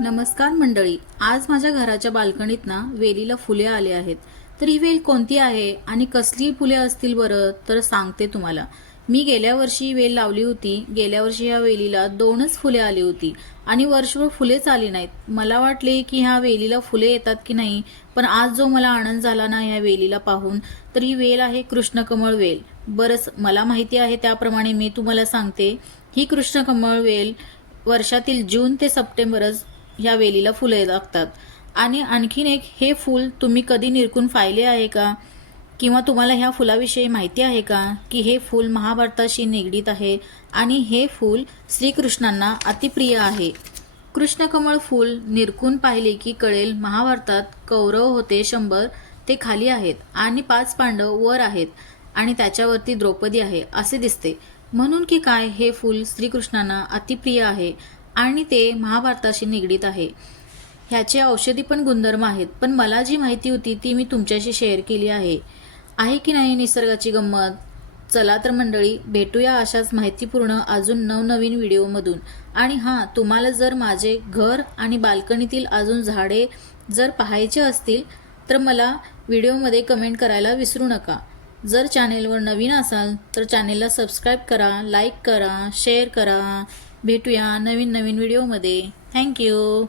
नमस्कार मंडळी, आज माझ्या घराच्या बाल्कनीत ना वेलीला फुले आले आहेत. तर ही वेल कोणती आहे आणि कसली फुले असतील बरं, तर सांगते तुम्हाला. मी गेल्या वर्षी वेल लावली होती. गेल्या वर्षी ह्या वेलीला 2च फुले आली होती आणि वर्षभर फुलेच आली नाहीत. मला वाटले की ह्या वेलीला फुले येतात की नाही, पण आज जो मला आनंद झाला ना ह्या वेलीला पाहून, तर ही वेल आहे कृष्णकमळ वेल. बरंच मला माहिती आहे त्याप्रमाणे मी तुम्हाला सांगते. ही कृष्णकमळ वेल वर्षातील जून ते सप्टेंबरच ह्या वेलीला फुले लागतात. आणि आणखीन एक, हे फूल तुम्ही कधी निरखून पाहिले आहे का, किंवा तुम्हाला ह्या फुलाविषयी माहिती आहे का की हे फूल महाभारताशी निगडीत आहे आणि हे फूल श्रीकृष्णांना अतिप्रिय आहे. कृष्णकमळ फूल निरखून पाहिले की कळेल, महाभारतात कौरव होते 100, ते खाली आहेत आणि 5 पांडव वर आहेत आणि त्याच्यावरती द्रौपदी आहे असे दिसते. म्हणून की काय, हे फूल श्रीकृष्णांना अतिप्रिय आहे आणि ते महाभारताशी निगडीत आहे. ह्याचे औषधी पण गुणधर्म आहेत. पण मला जी माहिती होती ती मी तुमच्याशी शेअर केली आहे की नाही निसर्गाची गंमत. चला तर मंडळी, भेटूया अशाच माहितीपूर्ण अजून नवनवीन व्हिडिओमधून. आणि हां, तुम्हाला जर माझे घर आणि बाल्कनीतील अजून झाडे जर पाहायचे असतील तर मला व्हिडिओमध्ये कमेंट करायला विसरू नका. जर चॅनेलवर नवीन असाल तर चॅनेलला सबस्क्राईब करा, लाईक करा, शेअर करा. भेटूया नवीन नवीन व्हिडिओमध्ये. थँक्यू.